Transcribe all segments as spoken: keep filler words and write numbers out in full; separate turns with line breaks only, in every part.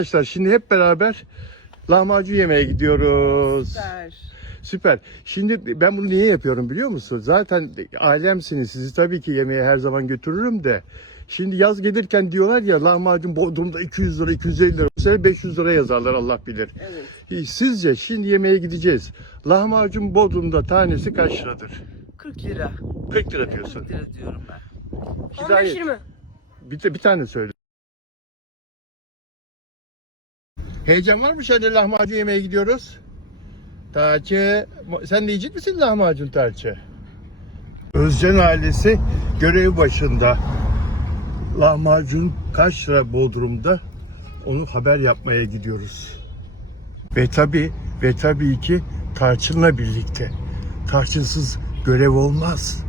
Arkadaşlar şimdi hep beraber lahmacun yemeye gidiyoruz.
Süper.
Süper. Şimdi ben bunu niye yapıyorum biliyor musun? Zaten ailemsiniz. Sizi tabii ki yemeğe her zaman götürürüm de. Şimdi yaz gelirken diyorlar ya lahmacun Bodrum'da iki yüz lira, iki yüz elli lira. Bu sene beş yüz lira yazarlar Allah bilir.
Evet.
Sizce şimdi yemeğe gideceğiz. Lahmacun Bodrum'da tanesi kaç liradır?
kırk lira.
kırk lira diyorsun.
kırk lira diyorum ben.
on beş yirmi. Bir, de, bir tane söyle. Heyecan var mı şöyle lahmacun yemeye gidiyoruz? Tarçı, sen de yiyecek misin lahmacun Tarçı? Özcan ailesi görev başında. Lahmacun kaç lira Bodrum'da? Onu haber yapmaya gidiyoruz. Ve tabii ve tabii ki Tarçın'la birlikte. Tarçınsız görev olmaz.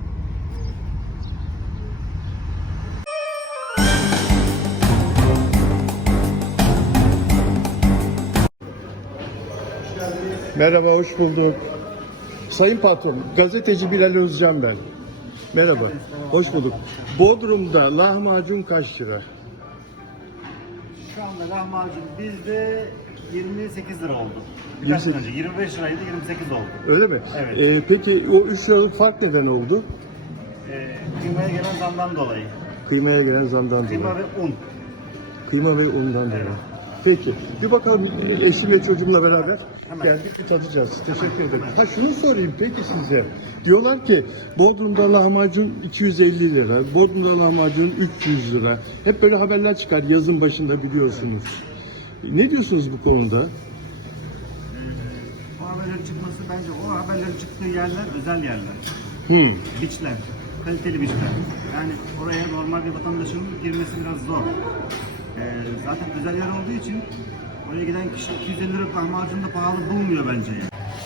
Merhaba, hoş bulduk. Sayın patron, gazeteci Bilal Özcan ben. Merhaba, hoş bulduk. Bodrum'da lahmacun kaç lira?
Şu anda lahmacun bizde yirmi sekiz lira oldu. Birkaç gün önce yirmi beş liraydı, yirmi sekiz oldu.
Öyle mi?
Evet.
Ee, peki o üç liralık fark neden oldu?
Ee, kıymaya gelen zamdan dolayı.
Kıymaya gelen zamdan
Kıyma
dolayı.
ve un.
Kıyma ve undan dolayı. Peki, bir bakalım eşim ve çocuğumla beraber
Hemen.
geldik bir tadacağız. Teşekkür ederim. Ha şunu sorayım peki size. Diyorlar ki Bodrum'da lahmacun iki yüz elli lira, Bodrum'da lahmacun üç yüz lira. Hep böyle haberler çıkar yazın başında biliyorsunuz. Ne diyorsunuz bu konuda?
O haberlerin çıkması bence o haberlerin çıktığı yerler özel yerler.
Hmm.
Biçler. Kaliteli biçler. Yani oraya normal bir vatandaşın girmesi biraz zor. Ee, zaten özel yer olduğu için oraya giden kişi iki yüz elli lira lahmacunu da pahalı bulmuyor bence yani.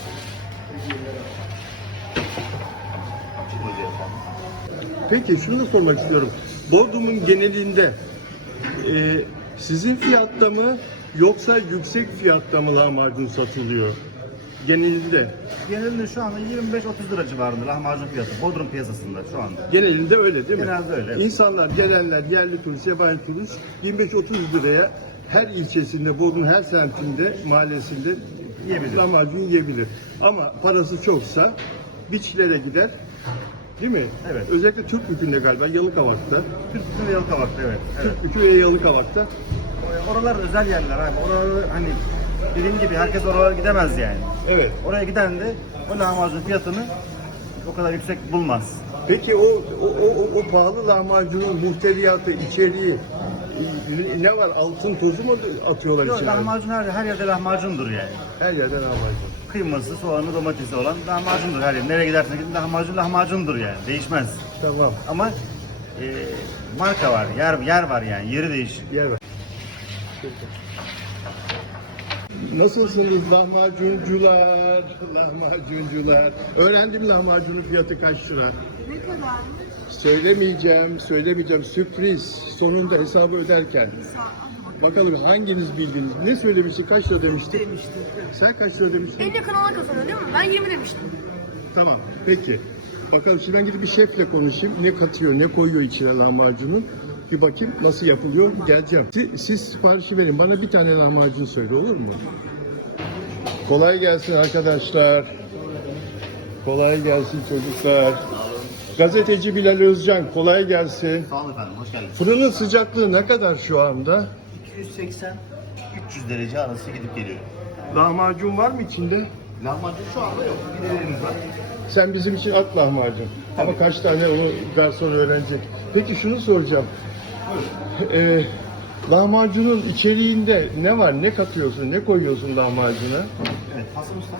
Peki şunu da sormak istiyorum. Bodrum'un genelinde e, sizin fiyatta mı yoksa yüksek fiyatta mı lahmacun satılıyor? Genelinde.
Genelinde şu anda yirmi beş otuz lira civarında lahmacun fiyatı. Bodrum piyasasında şu anda.
Genelinde öyle değil mi?
Genelde öyle, evet.
İnsanlar, gelenler, yerli turist, yabancı turist yirmi beş otuz liraya her ilçesinde, Bodrum her semtinde, mahallesinde
Yiyebilir.
lahmacun yiyebilir. Ama parası çoksa biçlere gider. Değil mi?
Evet.
Özellikle Türk Bükü'nde galiba, Yalıkavak'ta.
Türk'ün ve Yalıkavak'ta evet. evet.
Türk Bükü ve Yalıkavak'ta.
Oralar özel yerler abi. Oralar hani dediğim gibi herkes oralara gidemez yani.
Evet.
Oraya giden de o lahmacun fiyatını o kadar yüksek bulmaz.
Peki o o, o, o pahalı lahmacunun muhteviyatı, içeriği e, ne var? Altın tozu mu atıyorlar
Yok,
içine?
lahmacun her, her yerde lahmacundur yani.
Her yerden lahmacun.
Kıyması, soğanı, domatesi olan lahmacundur her yer. Nereye gidersen gidin lahmacun lahmacundur yani. Değişmez.
Tamam.
Ama e, marka var, yer yer var yani. Yeri değişir.
Yer var. Nasılsınız lahmacuncular? Lahmacuncular. Öğrendim lahmacunun fiyatı kaç lira?
Ne kadar?
Söylemeyeceğim, söylemeyeceğim. Sürpriz. Sonunda hesabı öderken. Bakalım hanginiz bildiniz? Ne söylemiştin? Kaç lira demiştin?
Demiştim.
Sen kaç lira demiştin?
En yakın olan kazanıyor değil mi? Ben yirmi demiştim.
Tamam. Peki. Bakalım şimdi ben gidip bir şefle konuşayım. Ne katıyor, ne koyuyor içine lahmacunun? Bir bakayım nasıl yapılıyor. Geleceğim. Siz, siz siparişi verin. Bana bir tane lahmacun söyle olur mu? Kolay gelsin arkadaşlar. Kolay gelsin çocuklar. Gazeteci Bilal Özcan kolay gelsin.
Sağ olun efendim, hoş geldiniz.
Fırının sıcaklığı ne kadar şu anda?
iki yüz seksen üç yüz derece arası gidip geliyor.
Lahmacun var mı içinde?
Lahmacun şu anda yok. Pidelerimiz var.
Sen bizim için at lahmacun. Ama kaç tane onu garson öğrenecek. Peki şunu soracağım. Ee, lahmacunun içeriğinde ne var? Ne katıyorsun? Ne koyuyorsun lahmacuna?
Evet, Hasan Usta.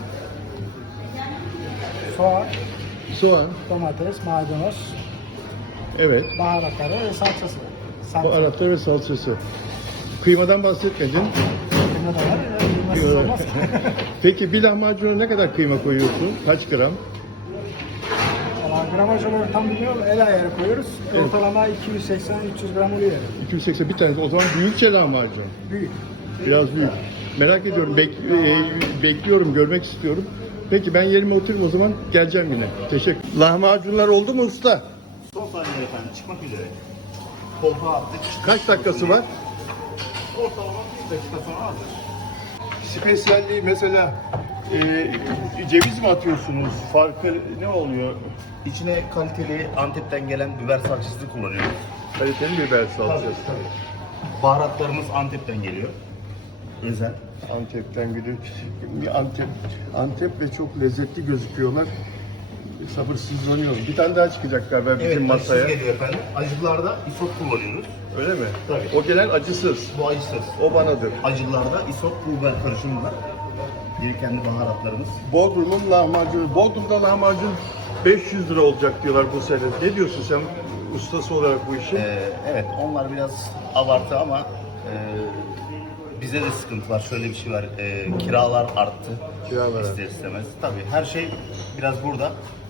Soğan,
Soğan.
domates, maydanoz,
Evet.
baharatları ve salçası. Salça.
Baharatlar ve salçası. Kıymadan bahsetmedin.
Kıyma da var. ya, kıymasız olmaz.
Peki bir lahmacuna ne kadar kıyma koyuyorsun? Kaç gram?
Valla gramaj olarak tam bilmiyorum. El ayarı koyuyoruz.
Evet.
Ortalama iki yüz seksen üç yüz gram oluyor.
iki yüz seksen bir tanesi. O zaman büyükçe lahmacun.
Büyük.
Biraz büyük. Merak ediyorum. Bek- e, bekliyorum. Görmek istiyorum. Peki ben yerime oturayım o zaman. Geleceğim yine. Teşekkür. Lahmacunlar oldu mu usta?
Son saniye efendim, çıkmak üzere. Koltuğa attık.
Kaç dakikası var?
Ortalama dakika sonra hazır.
Spesiyalliği mesela e, ceviz mi atıyorsunuz? Farkı ne oluyor?
İçine kaliteli Antep'ten gelen biber salçası kullanıyoruz.
Kaliteli biber salçası.
Baharatlarımız Antep'ten geliyor. Özel.
Antep'ten gidiyor. Bir Antep, Antep ve çok lezzetli gözüküyorlar. Sabırsızlanıyorum. Bir tane daha çıkacak galiba bizim
Evet,
masaya.
acısız geliyor efendim. Acılarda isot kullanıyoruz.
Öyle mi?
Tabii.
O gelen acısız.
Bu acısız.
O banadır.
Acılarda isot pul biber karışımı var. Yine kendi baharatlarımız.
Bodrum'un lahmacunu. Bodrum'da lahmacun beş yüz lira olacak diyorlar bu sene. Ne diyorsun sen ustası olarak bu işin?
Ee, evet, onlar biraz abartı ama e, bize de sıkıntı var. Şöyle bir şey var. E, kiralar arttı.
Kiralar arttı.
İster istemez. Tabii her şey biraz burada.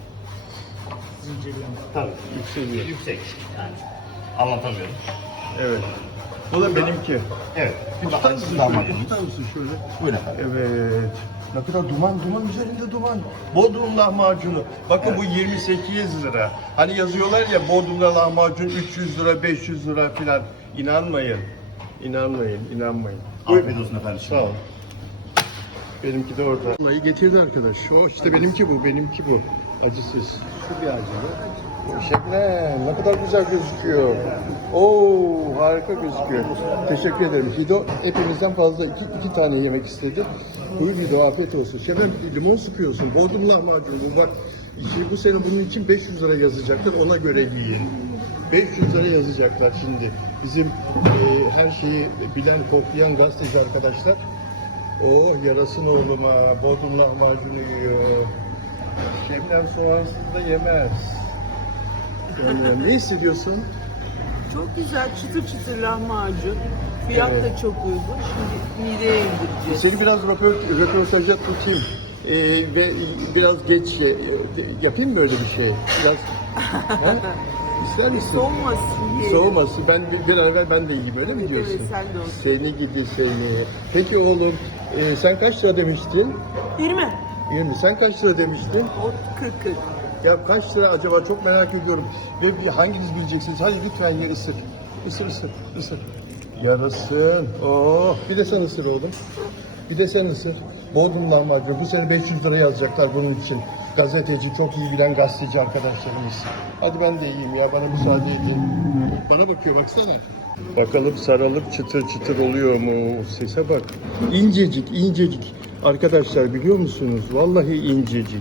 Tabii.
Yükseliyor.
Yüksek. Yani anlatamıyorum.
Evet. Bu da benimki.
Evet. Bu da
Tutar
acısız
mısın şöyle?
lahmacunumuz.
Tutar mısın şöyle?
Buyurun efendim.
Evet. Ne kadar duman, duman üzerinde duman. Bodrum lahmacunu. Bakın bu yirmi sekiz lira. Hani yazıyorlar ya Bodrum'da lahmacun üç yüz lira, beş yüz lira filan. İnanmayın. İnanmayın, inanmayın.
Afiyet olsun efendim.
Sağ ol. Benimki de orada. Vallahi getirdi arkadaş. O işte benimki bu, benimki bu. Acısız. Şu bir acılı. Şebnem, ne kadar güzel gözüküyor. Oo, harika gözüküyor. Teşekkür ederim. Hido hepimizden fazla iki, iki tane yemek istedi. Buyur Hido, afiyet olsun. Şebnem limon sıkıyorsun. Bodrum lahmacunu bu bak. Şimdi bu sene bunun için beş yüz lira yazacaklar, ona göre yiyin. beş yüz lira yazacaklar şimdi. Bizim e, her şeyi bilen, koklayan gazeteci arkadaşlar. Oh yarasın oğluma, Bodrum lahmacunu yiyor. Şebnem soğansız da yemez. Yani ne hissediyorsun?
Çok güzel çıtır çıtır lahmacun. Fiyat da çok uygun. Şimdi mideye indireceğiz.
Seni biraz röport- röportaja tutayım. Ee, ve biraz geç şey, yapayım mı öyle bir şey? Biraz ha? İster misin?
Soğumasın diye.
Soğumasın. Ben bir, bir an evvel ben de yiyeyim öyle mi
Evet,
diyorsun?
evet, sen de olsun.
Seni gidi seni. Peki oğlum e, sen kaç lira demiştin?
yirmi.
yirmi. Sen kaç lira demiştin?
O kırk kırk.
Ya kaç lira acaba çok merak ediyorum. Ve bir hanginiz bileceksiniz? Hadi lütfen ye ısır. Isır ısır ısır. Yarasın. Oh. Bir de sen ısır oğlum. Bir de sen ısır. Bodrum lahmacun. Bu sene beş yüz lira yazacaklar bunun için. Gazeteci, çok iyi bilen gazeteci arkadaşlarımız. Hadi ben de yiyeyim ya. Bana müsaade edin. Bana bakıyor baksana. Bakalım sarılıp çıtır çıtır oluyor mu? Sese bak. İncecik, incecik. Arkadaşlar biliyor musunuz? Vallahi incecik.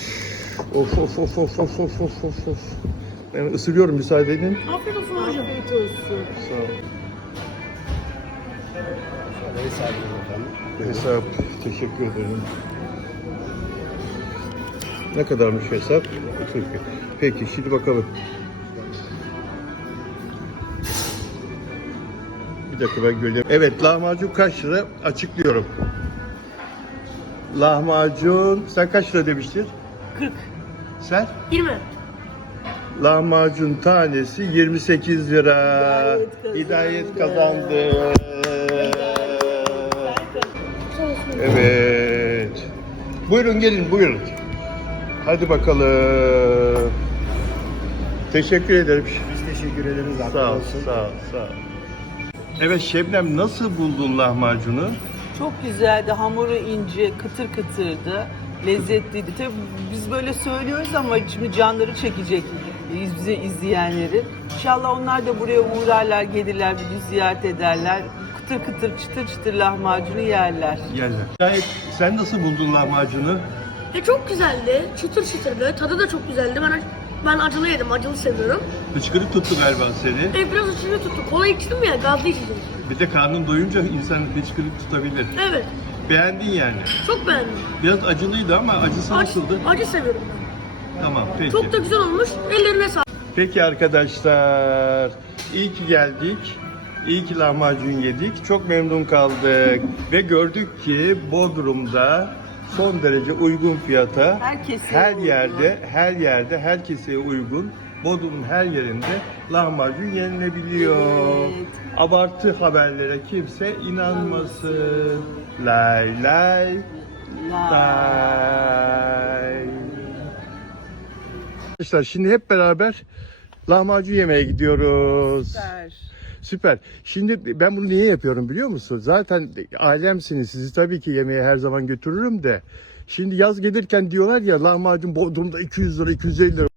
Of of of of of of of of of. Ben ısırıyorum müsaade edin.
Afiyet olsun hocam.
Afiyet olsun.
Sağ ol.
Hesap efendim.
Hesap. Teşekkür ederim. Ne kadarmış hesap? kırk. Peki şimdi bakalım. Bir dakika ben göreyim. Evet lahmacun kaç lira? Açıklıyorum. Lahmacun sen kaç lira demiştin?
kırk.
Sen?
yirmi.
Lahmacun tanesi yirmi sekiz lira.
Hidayet kazandı.
Hidayet kazandı. Evet. Buyurun gelin buyurun. Hadi bakalım. Teşekkür ederim.
Biz teşekkür ederiz.
Sağ ol, sağ ol, sağ ol. Evet Şebnem nasıl buldun lahmacunu?
Çok güzeldi. Hamuru ince, kıtır kıtırdı. Lezzetliydi. Tabii biz böyle söylüyoruz ama şimdi canları çekecek bizi izleyenlerin. İnşallah onlar da buraya uğrarlar, gelirler, bizi ziyaret ederler. Kıtır kıtır, çıtır çıtır lahmacunu yerler.
Yerler. Gayet sen nasıl buldun lahmacunu?
E çok güzeldi. Çıtır çıtırdı. Tadı da çok güzeldi. Ben ben acılı yedim. Acılı seviyorum.
Hıçkırık tuttu galiba seni.
E biraz içini tuttu. Kola içtim ya. Gazlı içtim.
Bir de karnın doyunca insan hıçkırık tutabilir.
Evet.
Beğendin yani.
Çok beğendim.
Biraz acılıydı ama acısı
Acı,
nasıldı?
acı seviyorum ben.
Tamam peki.
Çok da güzel olmuş. Ellerine sağlık.
Peki arkadaşlar, iyi ki geldik. İyi ki lahmacun yedik. Çok memnun kaldık. Ve gördük ki Bodrum'da son derece uygun fiyata
Herkese
her
uygun.
yerde, her yerde herkese uygun. Bodrum'un her yerinde lahmacun yenilebiliyor.
Evet.
Abartı haberlere kimse inanmasın. Lay lay lay. Arkadaşlar şimdi hep beraber lahmacun yemeye gidiyoruz.
Süper.
Süper. Şimdi ben bunu niye yapıyorum biliyor musun? Zaten ailemsiniz. Sizi tabii ki yemeğe her zaman götürürüm de. Şimdi yaz gelirken diyorlar ya lahmacun Bodrum'da iki yüz lira, iki yüz elli lira.